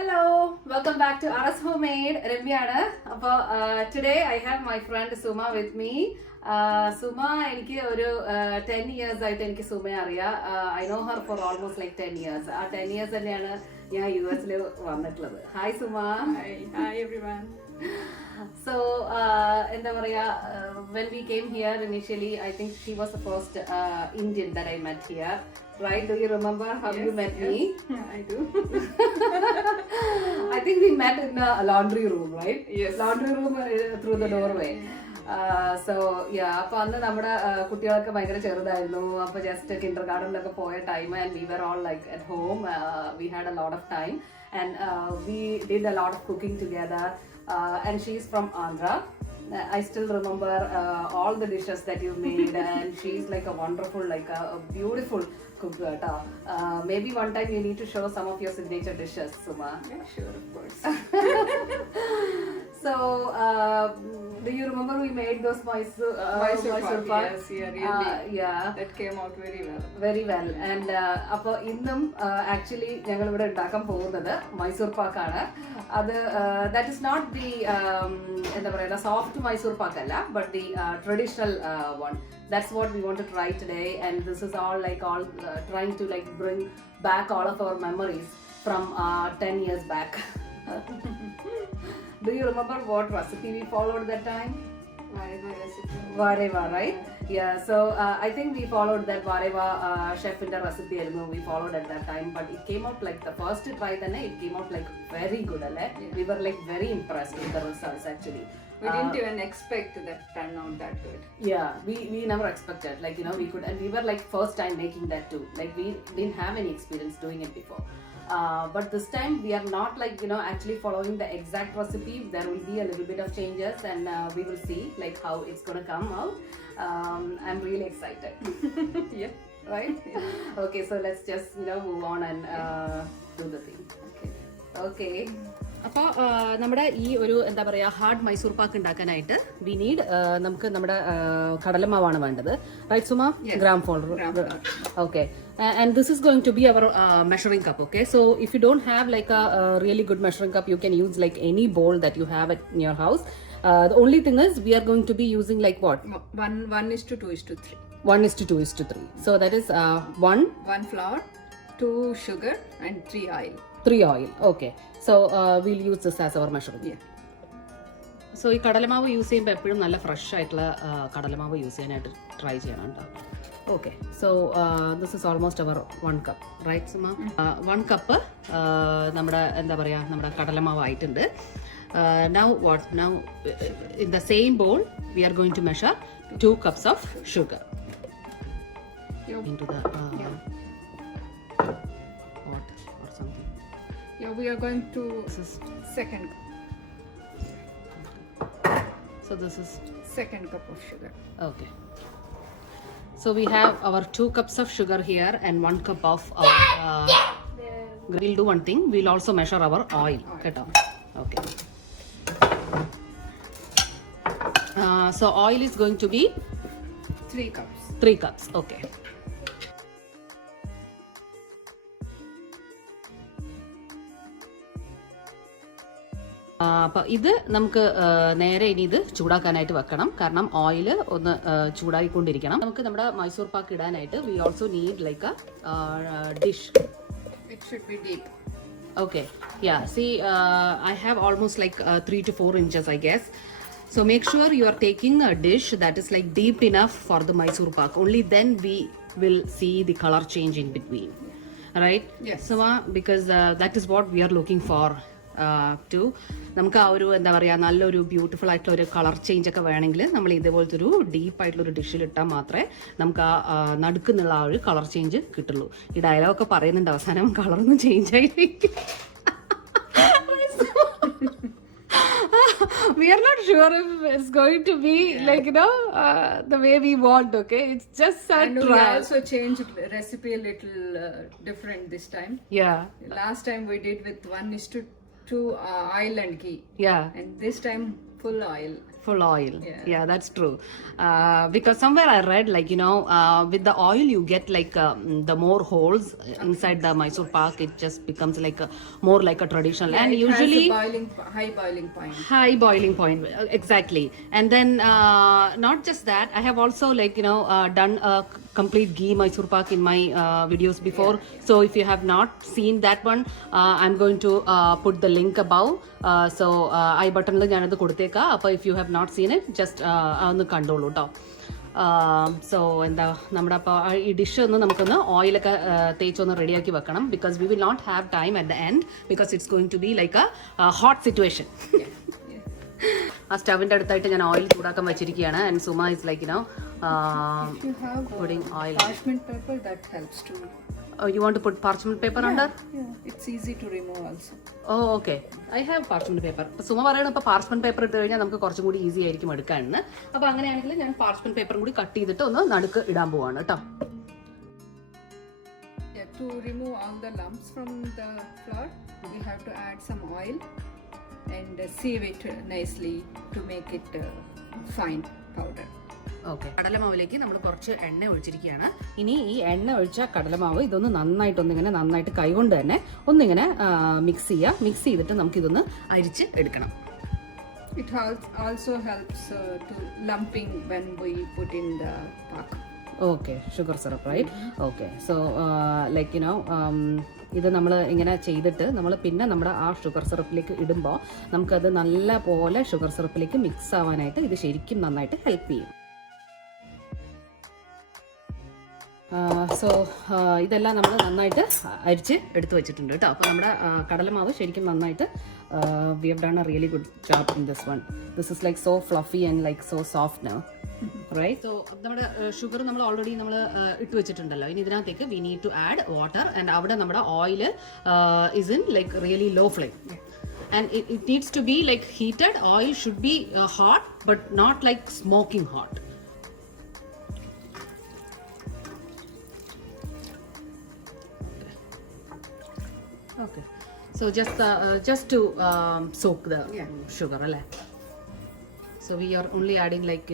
Hello, welcome back to RS Homemade. Ramyana. Today I have my friend Suma with me. Suma, എനിക്ക് ഒരു 10 years ആയിട്ട് എനിക്ക് സുമയെ അറിയാം. I know her for almost like 10 years. ആ 10 years തന്നെയാണ് ഞാൻ US-ൽ വന്നിട്ടുള്ളത്. Hi Suma. Hi everyone. So, എന്താ പറയാ, when we came here initially, I think she was the first Indian that I met here. Right? Do you remember how you met me? Yeah, I do. I think we met in a laundry room, right? Yes. Laundry room through the doorway. So yeah, അപ്പൊ അന്ന് നമ്മുടെ കുട്ടികളൊക്കെ ഭയങ്കര ചെറുതായിരുന്നു. അപ്പൊ ജസ്റ്റ് കിൻഡർ ഗാർഡനിലൊക്കെ പോയ time and we were all like at home. We had a lot of time and we did a lot of cooking together. And she's from Andhra. I still remember all the dishes that you made, and she's like a wonderful, like a beautiful cook. Maybe one time you need to show some of your signature dishes, Suma. Yeah, sure, of course. So, do you remember we made those Mysore pak? Yes, yeah, really. Yeah. That came out very well. Very well. And അപ്പോൾ ഇന്നും ആക്ച്വലി ഞങ്ങൾ ഇവിടെ ഉണ്ടാക്കാൻ പോകുന്നത് മൈസൂർ പാക്കാണ്. അത് that is not the എന്താ പറയുക സോഫ്റ്റ് മൈസൂർ പാക്ക് അല്ല, but the traditional one. That's what we want to try today, and this is all trying to like bring back all of our memories from 10 years back. Do you remember what recipe we followed that time? Vareva recipe. Vareva, right? Yeah, so I think we followed that Vareva chef in the recipe we followed at that time, but it came out like the first try then it came out like very good. Yeah. We were like very impressed with the results actually. We didn't even expect that turn out that good. Yeah, we never expected, like, you know, we could, and we were like first time making that too, like we didn't have any experience doing it before. But this time we are not like, you know, actually following the exact recipe. There will be a little bit of changes, and we will see like how it's gonna come out. I'm really excited. Yeah. Right? Yeah. Okay, so let's just, you know, move on and do the thing. Okay. അപ്പോൾ നമ്മുടെ ഈ ഒരു എന്താ പറയുക hard Mysore pak ഉണ്ടാക്കാനായിട്ട് we need നമുക്ക് നമ്മുടെ കടലമാവാണ് വേണ്ടത്, right Suma? Gram flour. Okay, and this is going to be our measuring cup. Okay, so if you don't have like a really good measuring cup, you can use like any bowl that you have at your house. The only thing is we are going to be using like what? 1:2:3. 1:2:3. So that is 1 flour, 2 sugar and 3 oil. 3 oil. Okay, so we'll use this as our measuring. Yeah. So ഈ കടലമാവ് യൂസ് ചെയ്യുമ്പോൾ എപ്പോഴും നല്ല ഫ്രഷ് ആയിട്ടുള്ള കടലമാവ് യൂസ് ചെയ്യാനായിട്ട് try ചെയ്യണം കേട്ടോ. Okay, so this is almost our 1 cup, right Suma? 1 cup നമ്മുടെ എന്താ പറയുക നമ്മുടെ കടലമാവ് ആയിട്ടുണ്ട്. Now what? Now in the same bowl we are going to measure 2 cups of sugar into the pot or something. Yeah, we are going to second. So this is second cup of sugar. okay. So we have our 2 cups of sugar here and 1 cup of we'll do one thing, we'll also measure our oil. Okay. So oil is going to be 3 cups. 3 cups. Okay. അപ്പോൾ ഇത് നമുക്ക് നേരെ ഇനി ഇത് ചൂടാക്കാനായിട്ട് വെക്കണം, കാരണം ഓയിൽ ഒന്ന് ചൂടായിക്കൊണ്ടിരിക്കണം. നമുക്ക് നമ്മുടെ മൈസൂർ പാക്ക് ഇടാനായിട്ട് we also need like A dish. It should be deep. Okay, yeah, see, I have almost like 3 to 4 inches, I guess. So make sure you are taking a dish that is like deep enough for the Mysore pak. Only then we will see the color change in between, right? Yes. So because that is what we are looking for to. നമുക്ക് ആ ഒരു എന്താ പറയുക നല്ലൊരു ബ്യൂട്ടിഫുൾ ആയിട്ടുള്ള ഒരു colour change ഒക്കെ വേണമെങ്കിൽ നമ്മൾ ഇതേപോലത്തെ ഒരു ഡീപ്പായിട്ടുള്ളൊരു ഡിഷിൽ ഇട്ടാൽ മാത്രമേ നമുക്ക് ആ നടുക്കുന്നുള്ള ആ ഒരു കളർ ചേഞ്ച് കിട്ടുള്ളൂ. ഈ ഡയലോഗൊക്കെ പറയുന്നുണ്ട്, അവസാനം കളറൊന്നും ചേഞ്ച് ആയിരിക്കും. We are not sure if it's going to be like, you know, the way we want. Okay, it's just a and we trial. also changed recipe a little different this time. Yeah. Last time we did with 1:2 oil and ghee. Yeah. And this time full oil. Full oil. Yeah, that's true. Because somewhere I read, like, with the oil you get like the more holes inside the Mysore Pak, it just becomes like more like a traditional. And it usually has a high boiling point. high boiling point, exactly. And then not just that, I have also like done a complete ghee Mysore Pak in my videos before. So if you have not seen that one, I'm going to put the link above. So I button ഞാനത് കൊടുത്തേക്കാം. അപ്പോൾ if you have not seen it, just ഒന്ന് കണ്ടോളൂ കേട്ടോ. സോ എന്താ നമ്മുടെ അപ്പോൾ ഈ ഡിഷ് ഒന്ന് നമുക്കൊന്ന് ഓയിലൊക്കെ തേച്ചൊന്ന് റെഡിയാക്കി വെക്കണം. Because we will not have time at the end, because it's going to be like a hot situation. ആ സ്റ്റവിൻ്റെ അടുത്തായിട്ട് ഞാൻ ഓയിൽ ചൂടാക്കാൻ വെച്ചിരിക്കുകയാണ്. And Suma is like If you have putting oil. parchment paper, that helps too. You want to put parchment paper under? Yeah, it's easy to remove also. Oh, okay. I have parchment paper. അപ്പോൾ സുമ പറയണം ഇപ്പോൾ parchment paper ഇട്ട് കഴിഞ്ഞാൽ നമുക്ക് കുറച്ചും കൂടി ഈസി ആയിരിക്കും എടുക്കാനെന്ന്. അപ്പോൾ അങ്ങനെയാണെങ്കിൽ ഞാൻ പാർച്ച്മെന്റ് പേപ്പറും കൂടി കട്ട് ചെയ്തിട്ട് ഒന്ന് നടുക്ക് ഇടാൻ പോവാണ് കേട്ടോ. Yeah, to remove all the lumps from the flour, we have to add some oil and sieve it nicely to make it fine powder. Okay, കടലമാവിലേക്ക് നമ്മൾ കുറച്ച് എണ്ണ ഒഴിച്ചിരിക്കുകയാണ്. ഇനി ഈ എണ്ണ ഒഴിച്ച കടലമാവ് ഇതൊന്ന് നന്നായിട്ട് കൈകൊണ്ട് തന്നെ ഒന്നിങ്ങനെ മിക്സ് ചെയ്തിട്ട് നമുക്കിതൊന്ന് അരിച്ച് എടുക്കണം. It also helps to lumping when we put in the pak. Okay, sugar syrup right. Okay, so like ഇത് നമ്മൾ ഇങ്ങനെ ചെയ്തിട്ട് നമ്മൾ പിന്നെ നമ്മുടെ ആ ഷുഗർ സിറപ്പിലേക്ക് ഇടുമ്പോൾ നമുക്കത് നല്ല പോലെ ഷുഗർ സിറപ്പിലേക്ക് മിക്സ് ആവാനായിട്ട് ഇത് ശരിക്കും നന്നായിട്ട് ഹെൽപ്പ് ചെയ്യും. സോ ഇതെല്ലാം നമ്മൾ നന്നായിട്ട് അരിച്ച് എടുത്തു വെച്ചിട്ടുണ്ട് കേട്ടോ. അപ്പോൾ നമ്മുടെ കടലമാവ് ശരിക്കും നന്നായിട്ട് we have done a really good job in this one. This is like so fluffy and like so soft now, right? So നമ്മുടെ ഷുഗർ നമ്മൾ ഓൾറെഡി നമ്മൾ ഇട്ട് വെച്ചിട്ടുണ്ടല്ലോ. ഇനി ഇതിനകത്തേക്ക് we need to add water. And അവിടെ നമ്മുടെ oil is in like really low flame. And it needs to be like heated. Oil should be hot but not like smoking hot. Okay, so just to soak the sugar, alle. So we are only adding like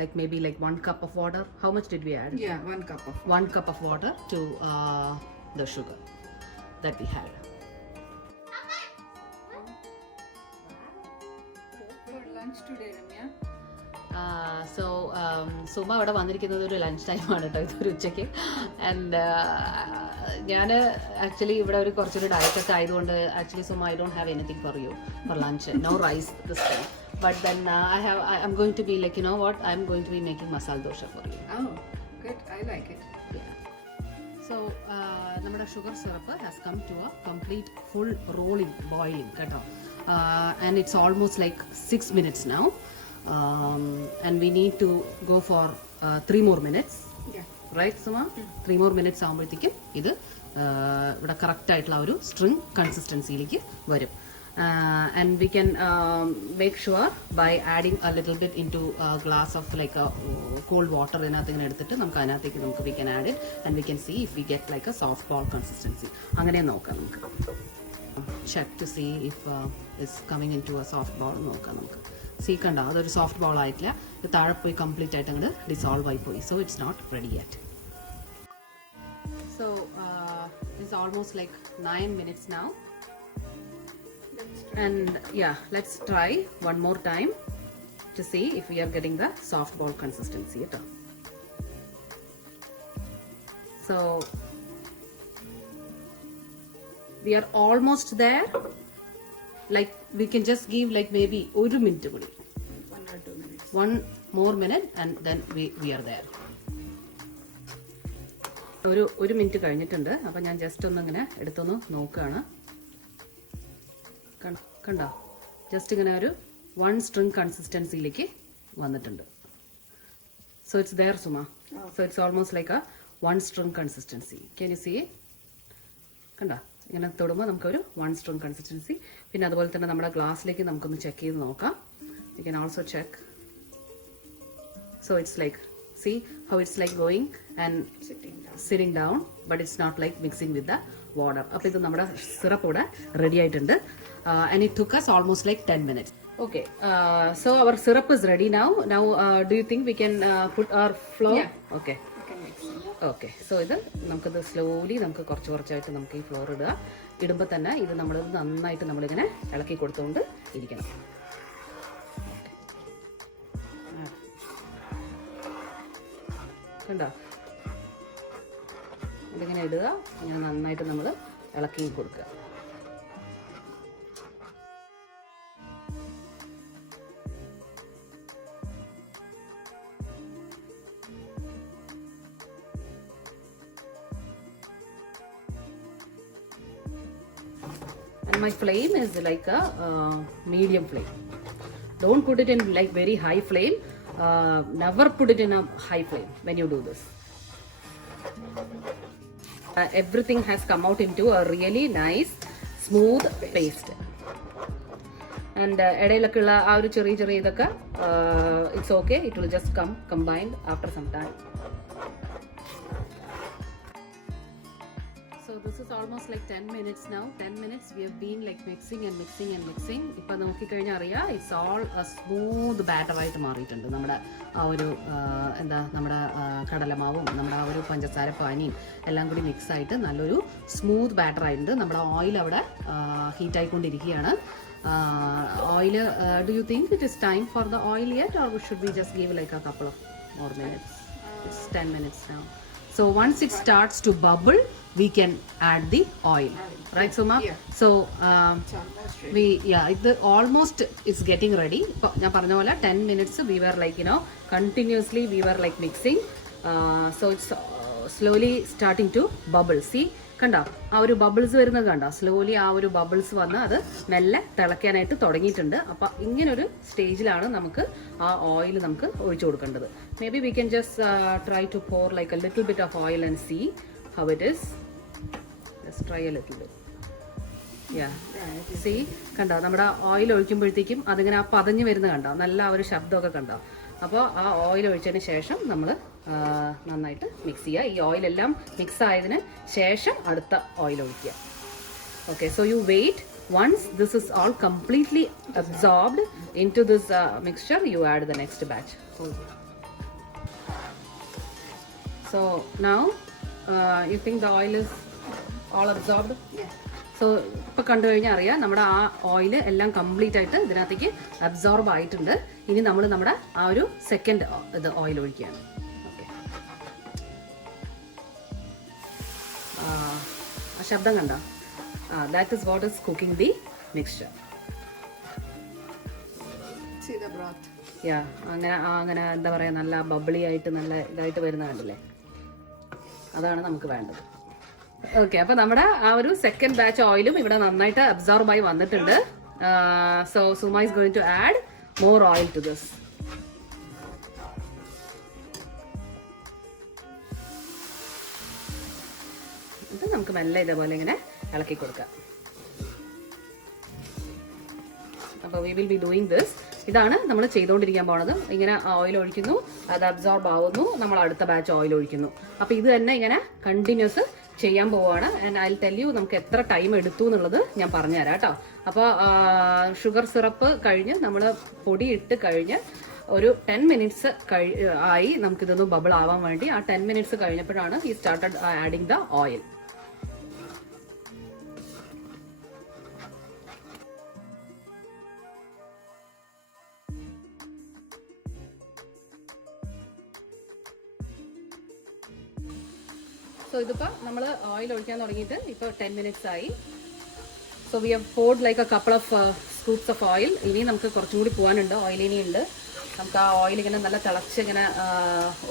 like maybe like 1 cup of water. How much did we add? Yeah, 1 cup of 1 cup of water to the sugar that we had. for lunch today, Ramya. So Suma ഇവിടെ വന്നിരിക്കുന്നത് ഒരു ലഞ്ച് ടൈമാണ് കേട്ടോ, ഇതൊരു ഉച്ചയ്ക്ക്. ആൻഡ് ഞാൻ ആക്ച്വലി ഇവിടെ ഒരു കുറച്ചൊരു ഡയറ്റൊക്കെ ആയതുകൊണ്ട് actually Suma I don't have anything for you for lunch. No rice this time. But then I'm going to be like, you know what, I'm going to be making masala dosa for you. Oh, good. I like it. Yeah. So നമ്മുടെ sugar syrup has come to a complete full rolling boiling കേട്ടോ. And it's almost like 6 minutes now. And we need to go for 3 more minutes. Yeah. Right, Suma? 3 more minutes ആകുമ്പോഴത്തേക്കും ഇത് ഇവിടെ കറക്റ്റ് ആയിട്ടുള്ള ഒരു സ്ട്രിങ് കൺസിസ്റ്റൻസിയിലേക്ക് വരും. And we can make sure by adding a little bit into a glass of like a cold water ഇതിനകത്ത് ഇങ്ങനെ എടുത്തിട്ട് നമുക്ക് അതിനകത്തേക്ക് നമുക്ക് we can add it and we can see if we get like a soft ball consistency. അങ്ങനെ നോക്കാം നമുക്ക്. Check to see if it's coming into a soft ball നോക്കാം നമുക്ക്. See കണ്ടോ, അതൊരു സോഫ്റ്റ് ബോൾ ആയിട്ടില്ല, ഇത് താഴെ പോയി കംപ്ലീറ്റ് ആയിട്ട് അങ്ങോട്ട് ഡിസോൾവ് ആയി പോയി. So it's not ready yet. So it's almost like 9 minutes now. And yeah, let's try one more time to see if we are getting the soft ball consistency. So we are almost there. Like we can just give like maybe 1 minute kudi, 1 or 2 minutes. 1 more minute and then we are there. ഒരു മിനിറ്റ് കഴിഞ്ഞിട്ടുണ്ട്. അപ്പം ഞാൻ ജസ്റ്റ് ഒന്നിങ്ങനെ എടുത്തൊന്ന് നോക്കുകയാണ്. കണ്ടോ, ജസ്റ്റ് ഇങ്ങനെ ഒരു 1 സ്ട്രിങ് കൺസിസ്റ്റൻസിയിലേക്ക് വന്നിട്ടുണ്ട്. So it's there Suma. So it's almost like a 1 string consistency. Can you see? കണ്ടോ, ഇങ്ങനെ തൊടുമ്പോൾ നമുക്കൊരു 1 സ്ട്രിങ് കൺസിസ്റ്റൻസി. പിന്നെ അതുപോലെ തന്നെ നമ്മുടെ ഗ്ലാസ്സിലേക്ക് നമുക്കൊന്ന് ചെക്ക് ചെയ്ത് നോക്കാം. You can also check. So it's like, see how it's like going and sitting down, but it's not like mixing with the water. അപ്പോൾ ഇത് നമ്മുടെ സിറപ്പ് ഇവിടെ റെഡി ആയിട്ടുണ്ട്. And it took us almost like 10 minutes. Okay, so our syrup is ready now. Now, do you think we can put our flour? Yeah. Okay. You can mix it. Okay so ഇത് നമുക്കിത് സ്ലോലി നമുക്ക് കുറച്ചായിട്ട് നമുക്ക് ഈ ഫ്ലോർ ഇടുക. ഇടുമ്പോൾ തന്നെ ഇത് നമ്മൾ നന്നായിട്ട് നമ്മളിങ്ങനെ ഇളക്കി കൊടുത്തുകൊണ്ട് ഇരിക്കണം. കണ്ടോ, ഇതിങ്ങനെ ഇടുക, ഇങ്ങനെ നന്നായിട്ട് നമ്മൾ ഇളക്കി കൊടുക്കുക. And my flame is like a medium flame. Don't put it in like very high flame. Never put it in a high flame when you do this. Everything has come out into a really nice smooth paste. And ഇടയിലൊക്കെയുള്ള ആ ഒരു ചെറിയ ഇതൊക്കെ it's okay, it will just come combined after some time. So this is almost like 10 minutes now. 10 minutes we have been like mixing. ഇപ്പം നോക്കിക്കഴിഞ്ഞാൽ അറിയാം, it's all smooth ബാറ്ററായിട്ട് മാറിയിട്ടുണ്ട്. നമ്മുടെ ആ ഒരു എന്താ നമ്മുടെ കടലമാവും നമ്മുടെ ആ ഒരു പഞ്ചസാര പാനിയും എല്ലാം കൂടി മിക്സ് ആയിട്ട് നല്ലൊരു സ്മൂത്ത് ബാറ്റർ ആയിട്ടുണ്ട്. നമ്മുടെ ഓയിൽ അവിടെ ഹീറ്റ് ആയിക്കൊണ്ടിരിക്കുകയാണ്. Oil, do you think it is time for the oil yet, or should we just give like A couple of more minutes? It's 10 minutes now. So once it starts to bubble, we can add the oil, right Suma? Yeah. So It's almost ready. it almost is getting ready. ഞാൻ പറഞ്ഞ പോലെ 10 minutes we were like, you know, continuously we were like mixing. So it's slowly starting to bubble. See, കണ്ടോ ആ ഒരു ബബിൾസ് വരുന്നത് കണ്ടോ, സ്ലോലി ആ ഒരു ബബിൾസ് വന്ന് അത് മെല്ലെ തിളയ്ക്കാനായിട്ട് തുടങ്ങിയിട്ടുണ്ട്. അപ്പം ഇങ്ങനൊരു സ്റ്റേജിലാണ് നമുക്ക് ആ ഓയിൽ നമുക്ക് ഒഴിച്ചു കൊടുക്കേണ്ടത്. Maybe we can just try to pour like a little bit of oil and see how it is. Just try a little bit. See കണ്ടോ, നമ്മുടെ ഓയിൽ ഒഴിക്കുമ്പോഴത്തേക്കും അതിങ്ങനെ ആ പതഞ്ഞ് വരുന്ന കണ്ടോ, നല്ല ആ ഒരു ശബ്ദമൊക്കെ കണ്ടോ. അപ്പോൾ ആ ഓയിൽ ഒഴിച്ചതിന് ശേഷം നമ്മൾ നന്നായിട്ട് മിക്സ് ചെയ്യുക. ഈ ഓയിലെല്ലാം മിക്സ് ആയതിന് ശേഷം അടുത്ത ഓയിൽ ഒഴിക്കുക. Okay, so you wait. Once this is all completely absorbed into this mixture, you add the next batch. So now you think the oil is all absorbed? Yeah. So ഇപ്പോൾ കണ്ടു കഴിഞ്ഞാൽ അറിയാം നമ്മുടെ ആ ഓയിൽ എല്ലാം കംപ്ലീറ്റ് ആയിട്ട് ഇതിനകത്തേക്ക് അബ്സോർബ് ആയിട്ടുണ്ട്. ഇനി നമ്മൾ നമ്മുടെ ആ ഒരു സെക്കൻഡ് ഇത് ഓയിൽ ഒഴിക്കുകയാണ്. ഓക്കെ, ആ ശബ്ദം കണ്ടോ, that is what is cooking the mixture. See the broth. അങ്ങനെ എന്താ പറയുക, നല്ല ബബിളി ആയിട്ട് നല്ല ഇതായിട്ട് വരുന്ന കണ്ടില്ലേ, അതാണ് നമുക്ക് വേണ്ടത്. ഓക്കെ, അപ്പോൾ നമ്മുടെ ആ ഒരു സെക്കൻഡ് ബാച്ച് ഓയിലും ഇവിടെ നന്നായിട്ട് അബ്സോർബ് ആയി വന്നിട്ടുണ്ട്. So Suma is going to add more oil to this. ഇത് നമുക്ക് മെല്ലെ ഇതേപോലെ ഇങ്ങനെ ഇളക്കി കൊടുക്കാം. അപ്പോൾ we will be doing this. ഇതാണ് നമ്മൾ ചെയ്തുകൊണ്ടിരിക്കാൻ പോണത്. ഇങ്ങനെ ഓയിൽ ഒഴിക്കുന്നു, അത് അബ്സോർബ് ആവുന്നു, നമ്മൾ അടുത്ത ബാച്ച് ഓയിൽ ഒഴിക്കുന്നു. അപ്പോൾ ഇത് തന്നെ ഇങ്ങനെ കണ്ടിന്യൂസ് ചെയ്യാൻ പോവാണ്. ആൻഡ് ഐ ടെൽ യു നമുക്ക് എത്ര ടൈം എടുത്തു എന്നുള്ളത് ഞാൻ പറഞ്ഞുതരാം കേട്ടോ. അപ്പോൾ ഷുഗർ സിറപ്പ് കഴിഞ്ഞ് നമ്മൾ പൊടി ഇട്ട് കഴിഞ്ഞ് ഒരു 10 മിനിറ്റ്സ് ആയി നമുക്കിതൊന്ന് ബബിൾ ആവാൻ വേണ്ടി. ആ 10 മിനിറ്റ്സ് കഴിഞ്ഞപ്പോഴാണ് he started adding the oil. So ഇതിപ്പോൾ നമ്മൾ ഓയിൽ ഒഴിക്കാൻ തുടങ്ങിയിട്ട് ഇപ്പോൾ 10 മിനിറ്റ്സ് ആയി. So we have poured like A couple of scoops of oil. ഇനി നമുക്ക് കുറച്ചും കൂടി പോകാനുണ്ട്, ഓയിൽ ഇനിയുണ്ട്. നമുക്ക് ആ ഓയിൽ ഇങ്ങനെ നല്ല തിളച്ച് ഇങ്ങനെ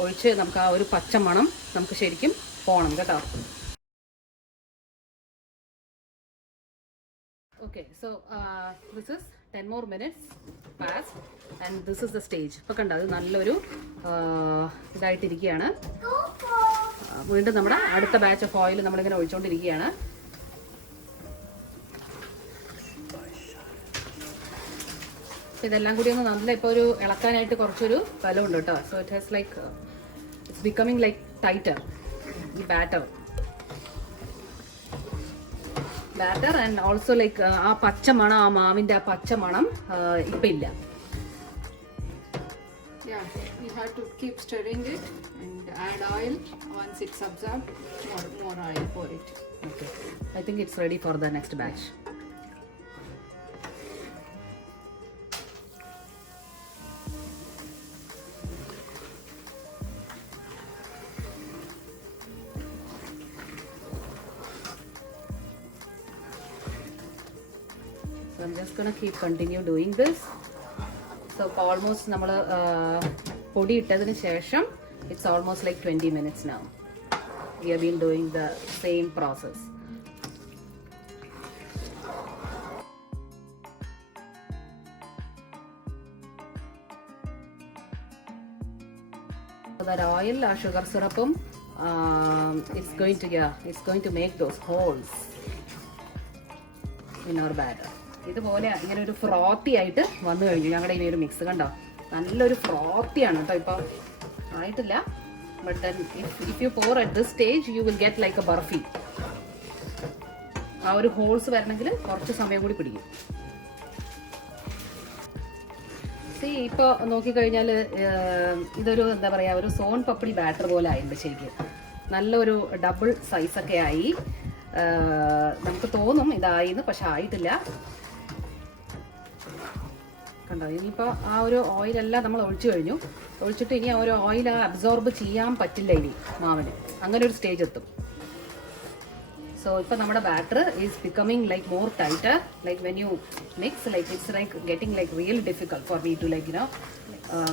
ഒഴിച്ച് നമുക്ക് ആ ഒരു പച്ച മണം നമുക്ക് ശരിക്കും പോകണം കേട്ടോ. Okay, so this is 10 more minutes passed and this is the stage. ഇപ്പോൾ കണ്ടോ, അത് നല്ലൊരു ഇതായിട്ടിരിക്കുകയാണ്. വീണ്ടും നമ്മുടെ അടുത്ത ബാച്ച് ഓഫ് ഓയിൽ നമ്മളിങ്ങനെ ഒഴിച്ചുകൊണ്ടിരിക്കുകയാണ്. ഇതെല്ലാം കൂടി ഒന്ന് നല്ല ഇപ്പോൾ ഒരു ഇളക്കാനായിട്ട് കുറച്ചൊരു ബലമുണ്ട് കേട്ടോ. So it has like it's becoming like tighter ഈ batter. Batter and also like ആ പച്ചമണം, ആ മാവിൻ്റെ ആ പച്ചമണം ഇപ്പം ഇല്ല. Yeah, we have to keep stirring it and add oil. Once it's absorbed, more oil for it. Okay, I think it's ready for the next batch. So I'm just gonna continue doing this. So almost നമ്മൾ പൊടി ഇട്ടതിന് ശേഷം it's almost like 20 minutes now. We have been doing the same process. So that oil, sugar syrup, it's going to make those holes in our batter. ഇതുപോലെ ഇങ്ങനെ ഒരു ഫ്രോത്തി ആയിട്ട് വന്നു കഴിഞ്ഞു ഞങ്ങളുടെ ഈ ഒരു മിക്സ്. കണ്ടോ, നല്ലൊരു ഫ്രോത്തിയാണ് കേട്ടോ. ഇപ്പോൾ ആയിട്ടില്ല, but then if you pour at this stage you will get like a barfi. ആ ഒരു ഹോൾസ് വരണമെങ്കിൽ കുറച്ച് സമയം കൂടി പിടിക്കും. ഇപ്പോൾ നോക്കിക്കഴിഞ്ഞാൽ ഇതൊരു എന്താ പറയുക, ഒരു സോൺ പപ്പടി ബാറ്റർ പോലെ ആയിട്ടുണ്ട് ശരിക്കും. നല്ലൊരു ഡബിൾ സൈസൊക്കെ ആയി. നമുക്ക് തോന്നും ഇതായിന്ന്, പക്ഷെ ആയിട്ടില്ല. കണ്ടോ, ഇനിയിപ്പോൾ ആ ഒരു ഓയിലെല്ലാം നമ്മൾ ഒഴിച്ചു കഴിഞ്ഞു. ഒഴിച്ചിട്ട് ഇനി ആ ഒരു ഓയിൽ അബ്സോർബ് ചെയ്യാൻ പറ്റില്ല ഇനി മാവിന്. അങ്ങനെ ഒരു സ്റ്റേജ് എത്തും. സോ ഇപ്പോൾ നമ്മുടെ batter is becoming like more tighter. Like when you mix, like it's like getting like really difficult for me to like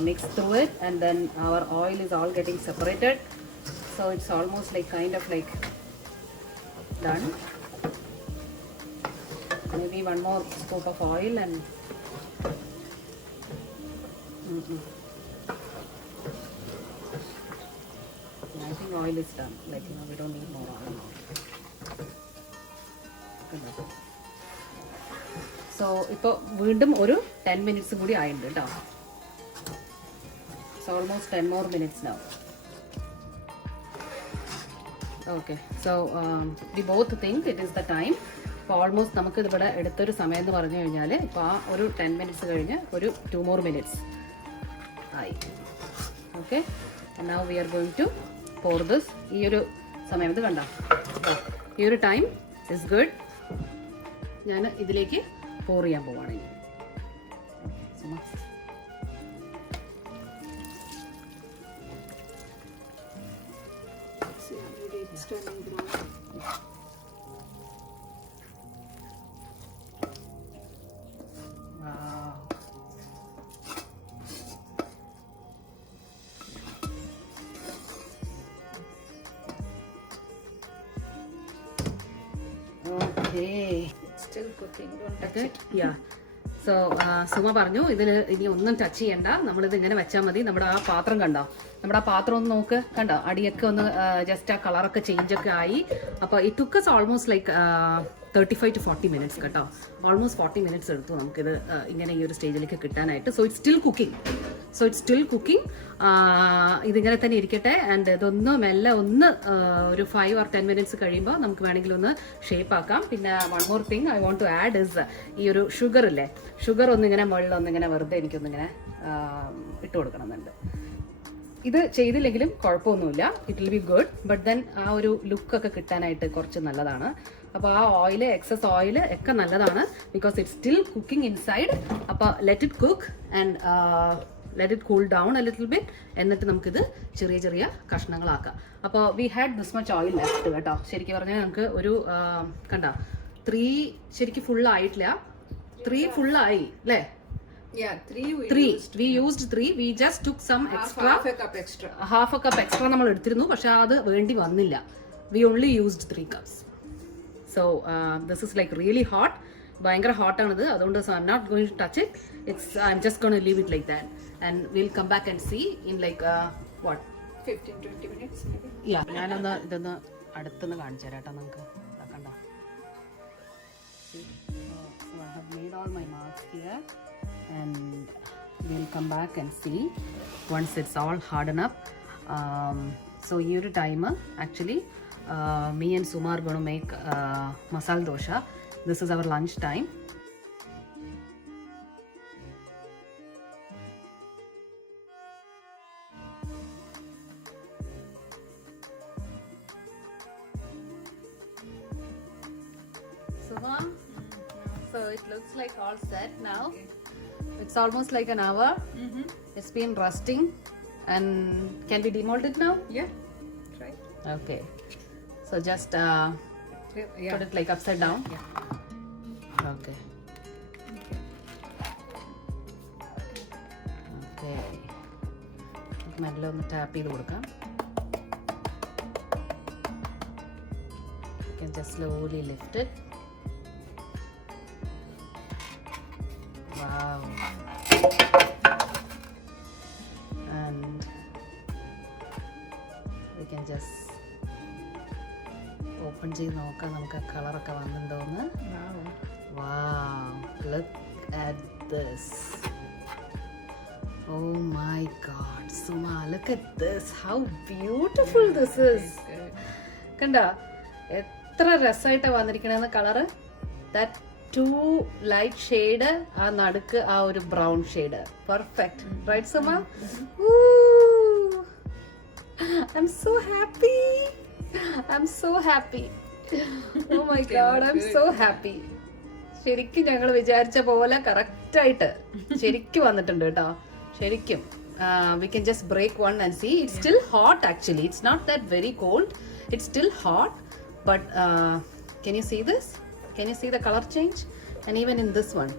mix through it and then our oil is all getting separated. So it's almost like kind of like done. Maybe one more scoop of oil and I think oil is done. Like, we don't need more oil now. So ഇപ്പോൾ വീണ്ടും ഒരു 10 minutes കൂടി ആയിട്ടുണ്ട് കേട്ടോ. So almost 10 more minutes now. Okay, so we both think it is the time. ഇപ്പോൾ ഓൾമോസ്റ്റ് നമുക്ക് ഇവിടെ എടുത്തൊരു സമയം എന്ന് പറഞ്ഞു കഴിഞ്ഞാൽ ഇപ്പോൾ ആ ഒരു 10 minutes കഴിഞ്ഞ് ഒരു 2 more minutes ആയി. Okay, now we are going to pour this. ഈ ഒരു സമയം ഇത് കണ്ടോ, ഈ ഒരു ടൈം ഇസ് ഗുഡ്. ഞാൻ ഇതിലേക്ക് pour ചെയ്യാൻ പോവാണ് ഇനി. Turning brown. Wow. Okay. It's still cooking. Don't touch it. Yeah. So Suma പറഞ്ഞു ഇതിൽ ഇനി ഒന്നും ടച്ച് ചെയ്യണ്ട, നമ്മളിത് ഇങ്ങനെ വെച്ചാൽ മതി. നമ്മുടെ ആ പാത്രം കണ്ടോ, നമ്മുടെ ആ പാത്രം ഒന്ന് നോക്ക്, കണ്ടോ അടിയൊക്കെ ഒന്ന് ജസ്റ്റ് ആ കളറൊക്കെ ചേഞ്ചൊക്കെ ആയി. അപ്പോൾ it took us almost like 35 to 40 minutes കേട്ടോ. ഓൾമോസ്റ്റ് 40 minutes എടുത്തു നമുക്കിത് ഇങ്ങനെ ഈ ഒരു സ്റ്റേജിലേക്ക് കിട്ടാനായിട്ട്. So it's still cooking. ഇതിങ്ങനെ തന്നെ ഇരിക്കട്ടെ. ആൻഡ് ഇതൊന്ന് മെല്ലെ ഒന്ന് ഒരു 5 or 10 minutes കഴിയുമ്പോൾ നമുക്ക് വേണമെങ്കിൽ ഒന്ന് ഷേപ്പ് ആക്കാം. പിന്നെ one more thing I want to add is ഈ ഒരു ഷുഗർ ഇല്ലേ, ഷുഗർ ഒന്നിങ്ങനെ മുകളിലൊന്നിങ്ങനെ വെറുതെ എനിക്കൊന്നിങ്ങനെ ഇട്ട് കൊടുക്കണമെന്നുണ്ട്. ഇത് ചെയ്തില്ലെങ്കിലും കുഴപ്പമൊന്നുമില്ല, it will be good. But then ആ ഒരു ലുക്കൊക്കെ കിട്ടാനായിട്ട് കുറച്ച് നല്ലതാണ്. അപ്പോൾ ആ ഓയിൽ, എക്സസ് ഓയിൽ ഒക്കെ നല്ലതാണ്, because it still cooking inside. അപ്പോൾ let it cook and let it cool down a little bit. എന്നിട്ട് നമുക്കിത് ചെറിയ ചെറിയ കഷ്ണങ്ങളാക്കാം. അപ്പോൾ we had this much oil left കേട്ടോ. ശരിക്കും പറഞ്ഞാൽ നമുക്ക് ഒരു കണ്ട 3 ശരിക്കും ഫുള്ളായിട്ടില്ല, 3 ഫുള്ളായി അല്ലേ? Yeah, 3 we used 3. We just took some extra. Half a cup extra നമ്മൾ എടുത്തിരുന്നു, പക്ഷെ അത് വേണ്ടി വന്നില്ല. We only used 3 cups. So this is like really hot. ഭയങ്കര hot ആണിത്, അതുകൊണ്ട് so I'm not going to touch it. I'm just going to leave it like that and we'll come back and see in like what 15-20 minutes maybe. Yeah, ഞാനൊന്ന് ഇതൊന്ന് അടുത്തുനിന്ന് കാണിച്ചു തരാം കേട്ടോ നിങ്ങൾക്ക്. കണ്ടോ, so I have made all my marks here and we'll come back and see once it's all hardened up. So here time actually me and Suma are going to make masala dosha. this is our lunch time. Suma, so it looks like all set now. It's almost like an hour. It's been rusting. And can we demold it now? Yeah. Try. Okay. So just Yeah. put it like upside down. Yeah. Okay. Okay. മെല്ലെ ഒന്ന് ടാപ്പ് ചെയ്ത് കൊടുക്കാം. You can just slowly lift it. Wow. And we can just open ചെയ്ത് നോക്കാം നമുക്ക് കളറൊക്കെ വന്നിട്ടുണ്ടോന്ന്. Wow. Wow, look at this. Oh my god, Suma, look at this. How beautiful this is. കണ്ട എത്ര രസമായിട്ടാണ് വന്നിരിക്കണെന്ന് colour. That too light shade ആ നടുക്ക് ആ ഒരു brown shade perfect right Suma. I'm so happy. I'm so happy. Oh my god, I'm so happy. ശരിക്കും ഞങ്ങൾ വിചാരിച്ച പോലെ കറക്റ്റ് ആയിട്ട് ശരിക്കും വന്നിട്ടുണ്ട് കേട്ടോ. ശരിക്കും we can just break one and see. It's still hot actually. It's not that very cold. It's still hot, but can you see this? Can you see the color change? And even in this one,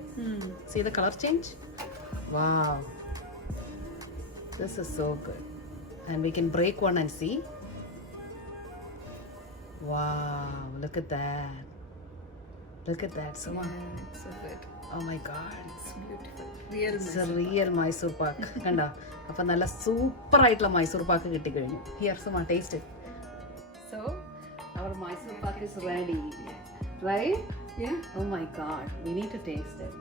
see the color change? Wow, this is so good. And we can break one and see. Wow, look at that. Look at that, Suma. Yeah, it's so good. Oh my god. It's beautiful. Real It's a real Mysore pak. കണ്ടോ? അപ്പോൾ നല്ല സൂപ്പർ ആയിട്ടുള്ള മൈസൂർ പാക്ക് കിട്ടി കഴിഞ്ഞു. Here, Suma, taste it. So, our Mysore pak is ready. Right? Yeah. Oh my god, we need to taste it.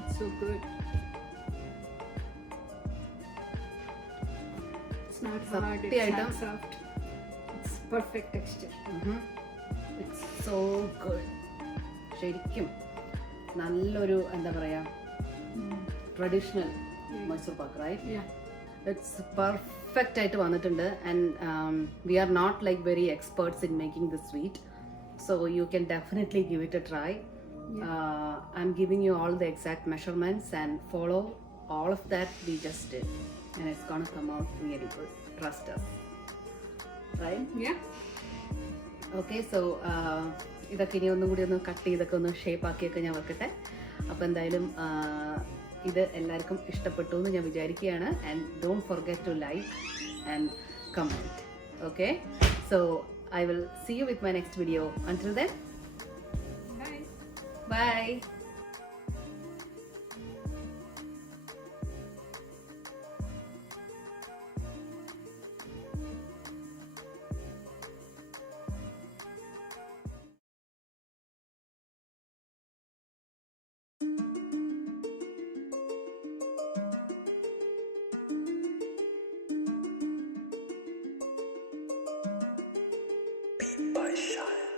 It's so good. It's not hard. It's സത്യമായിട്ടും not soft. It's perfect texture. It's so good. ശരിക്കും നല്ലൊരു എന്താ പറയാ traditional Mysore pak right. Yeah. It's perfect ആയിട്ട് വന്നിട്ടുണ്ട്. And we are not like very experts in making this sweet, so you can definitely give it a try. I am giving you all the exact measurements and follow all of that we just did, and it's gonna come out really good. Trust us, right? Yeah. Okay. So ഇതൊക്കെ ഇനി ഒന്നും കൂടി ഒന്ന് കട്ട് ചെയ്തൊക്കെ ഒന്ന് ഷേപ്പ് ആക്കിയൊക്കെ ഞാൻ വെക്കട്ടെ. അപ്പോൾ എന്തായാലും ഇത് എല്ലാവർക്കും ഇഷ്ടപ്പെട്ടു എന്ന് ഞാൻ വിചാരിക്കുകയാണ്. And don't forget to like and comment. Okay, so I will see you with my next video. Until then, Bye. Bye. Beat by Shine.